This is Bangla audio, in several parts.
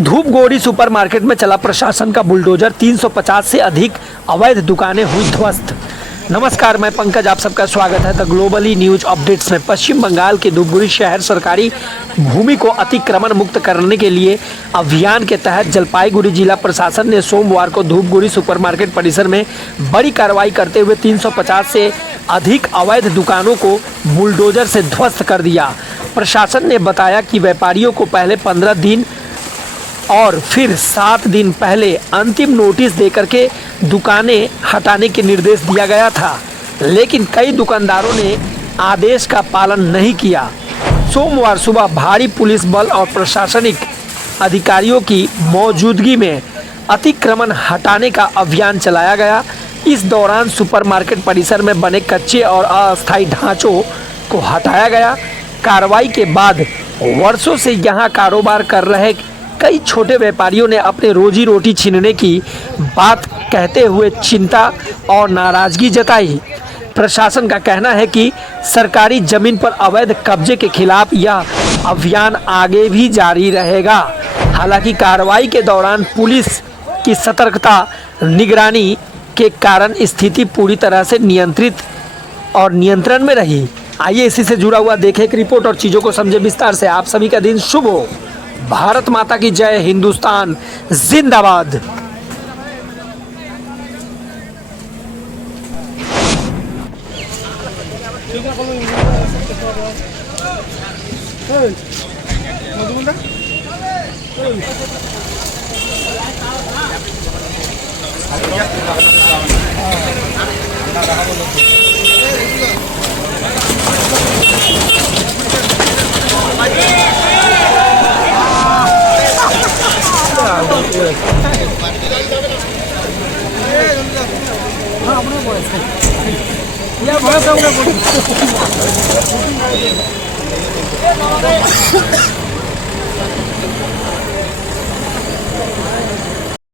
धूपगोड़ी सुपरमार्केट में चला प्रशासन का बुलडोजर। 350 से अधिक अवैध दुकानें हुई ध्वस्त। नमस्कार, मैं पंकज, आप सबका स्वागत है द ग्लोबली न्यूज अपडेट्स में। पश्चिम बंगाल के धूपगोड़ी शहर सरकारी भूमि को अतिक्रमण मुक्त करने के लिए अभियान के तहत जलपाईगुड़ी जिला प्रशासन ने सोमवार को धूपगोड़ी सुपरमार्केट परिसर में बड़ी कार्रवाई करते हुए 350 से अधिक अवैध दुकानों को बुलडोजर से ध्वस्त कर दिया। प्रशासन ने बताया कि व्यापारियों को पहले 15 दिन और फिर 7 दिन पहले अंतिम नोटिस देकर के दुकानें हटाने के निर्देश दिया गया था, लेकिन कई दुकानदारों ने आदेश का पालन नहीं किया। सोमवार सुबह भारी पुलिस बल और प्रशासनिक अधिकारियों की मौजूदगी में अतिक्रमण हटाने का अभियान चलाया गया। इस दौरान सुपरमार्केट परिसर में बने कच्चे और अस्थायी ढांचों को हटाया गया। कार्रवाई के बाद वर्षों से यहां कारोबार कर रहे कई छोटे व्यापारियों ने अपने रोजी रोटी छीनने की बात कहते हुए चिंता और नाराजगी जताई। प्रशासन का कहना है कि सरकारी जमीन पर अवैध कब्जे के खिलाफ यह अभियान आगे भी जारी रहेगा। हालांकि कार्रवाई के दौरान पुलिस की सतर्कता निगरानी के कारण स्थिति पूरी तरह से नियंत्रित और नियंत्रण में रही। आइए इसी से जुड़ा हुआ देखें एक रिपोर्ट और चीज़ों को समझे विस्तार से। आप सभी का दिन शुभ हो। भारत माता की जय, हिंदुस्तान जिंदाबाद।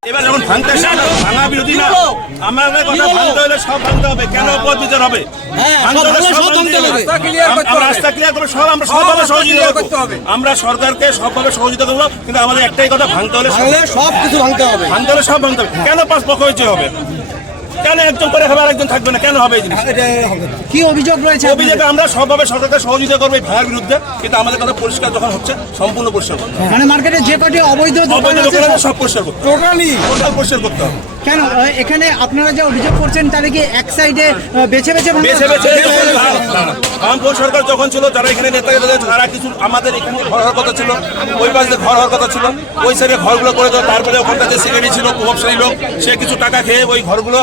এবার যখন ভাঙতে ভাঙা বিরোধী না, আমাদের কথা ভাঙতে হলে সব ভাঙতে হবে। কেন পথ বিচার হবে? রাস্তা ক্লিয়ার করে সব আমরা সবভাবে সহযোগিতা করতে হবে। আমরা সরকারকে সবভাবে সহযোগিতা করবো, কিন্তু আমাদের একটাই কথা, ভাঙতে হলে সব কিছু ভাঙতে হবে। ভাঙতে হলে সব ভাঙতে হবে। কেন 5 পক্ষ হয়েছে হবে? কেন একজন করে হবে আর একজন থাকবে না? কেন হবে এই জিনিস? কি অভিযোগ রয়েছে? অভিযোগে আমরা সবভাবে সরকারকে সহযোগিতা করবো এই ভাঙার বিরুদ্ধে, কিন্তু আমাদের কথা পরিষ্কার যখন হচ্ছে সম্পূর্ণ পরিষ্কার করতে হবে। মানে মার্কেটে যে কটি অবৈধ দোকান আছে সব পরিষ্কার করতে হবে। টোটাল পরিষ্কার করতে হবে। কেন এখানে আপনারা যে অভিযোগ করছেন তাহলে কি এক সাইডে বেছে বেছে বামপন্থী সরকার যখন ছিল, যারা এখানে নেতা তারা কিছু আমাদের এখানে ঘর হওয়ার কথা ছিল, ওই পাশে ঘর হওয়ার কথা ছিল, ওই সাইডে ঘরগুলো করে দেয়। তারপরে ওখানটা যে সেক্রেটারি ছিল প্রভাবশালী লোক, সে কিছু টাকা খেয়ে ওই ঘরগুলো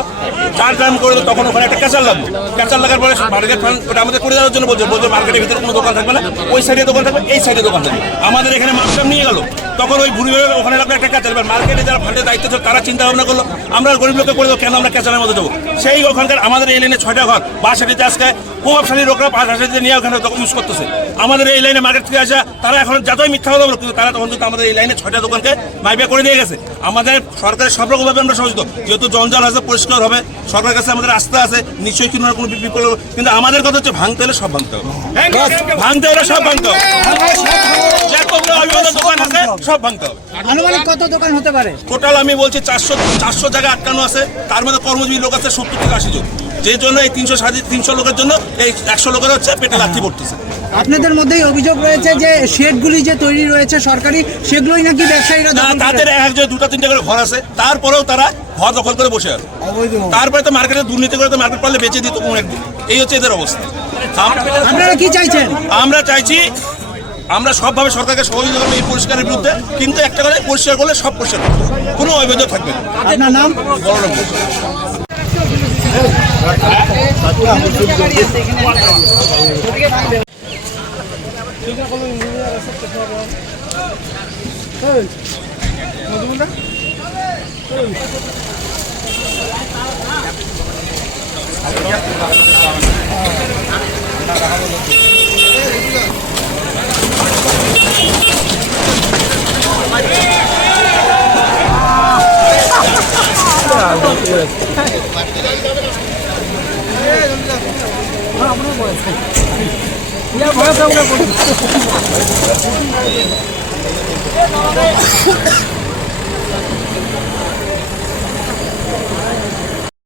চার করে দেয়। তখন ওখানে একটা ক্যাচার লাগলো। ক্যাচার লাগার পরে মার্কেট ফান্ড ওটা আমাদের করে দেওয়ার জন্য বলছে মার্কেটের ভিতরে কোনো দোকান থাকবে না, ওই সাইডে দোকান থাকবে, এই সাইডে দোকান থাকবে। আমাদের এখানে মাপটাপ নিয়ে গেল, তখন ওই ভুড়ি ওখানে লাগলো একটা ক্যাচার। এবার মার্কেটে যারা ফান্ডের দায়িত্ব ছিল তারা চিন্তা ভাবনা করলো, আমরা গরিব লোককে করে দেবো, কেন আমরা ক্যাচারের মধ্যে দেবো? সেই ওখানকার আমাদের এই লাইনে 6টা ঘর বাসাটিতে আজকে প্রভাবশালী লোকরা 5 নিয়ে ওখানে ইউজ করতেছে। আমাদের এই লাইনে মার্কেট থেকে আসা তারা এখন যতই মিথ্যা কথা বলো, কিন্তু তারা তখন কিন্তু আমাদের এই লাইনে 6টা দোকানকে মাইবিয়া করে দিয়ে গেছে। আমাদের সরকারের সব রকমভাবে আমরা সহযোগিত, যেহেতু জঞ্জাল আছে পরিষ্কার হবে, সরকারের কাছে আমাদের আস্থা আছে, নিশ্চয়ই কোনো বিপদ। কিন্তু আমাদের কথা হচ্ছে ভাঙতে হলে সব ভাঙতে হবে। ভাঙতে হলে সব ভাঙতে হবে। দোকান আছে সব ভাঙতে হবে। আনুমানিক কত দোকান হতে পারে? টোটাল আমি বলছি 400 জায়গায় আটকানো আছে। তার মধ্যে কর্মজীবী লোক আছে 70 থেকে 80 জন। যেই জন্য এই 300 লোকের জন্য এই 100 লোকের হচ্ছে পেটে লাথি পড়তেছে। আপনাদের মধ্যেই অভিযোগ রয়েছে যে শেডগুলি যে তৈরি রয়েছে সরকারি, সেগুলোই নাকি ব্যবসায়ীরা তাদের এক জায়গায় 2-3টা করে ঘর আছে, তারপরেও তারা ঘর দখল করে বসে আছে। তারপরে তো মার্কেটে দুর্নীতি করে তো মার্কেট পারলে বেঁচে দিত কোনো একদিন। এই হচ্ছে এদের অবস্থা। আপনারা কি চাইছেন? আমরা চাইছি আমরা সবভাবে সরকারকে সহযোগিতা করবো এই পরিষ্কারের বিরুদ্ধে, কিন্তু একটা কথা, পরিষ্কার করলে সব পরিষ্কার করবে, কোনো অবৈধ থাকবে না। আপনার নাম? বলরাম। Ya,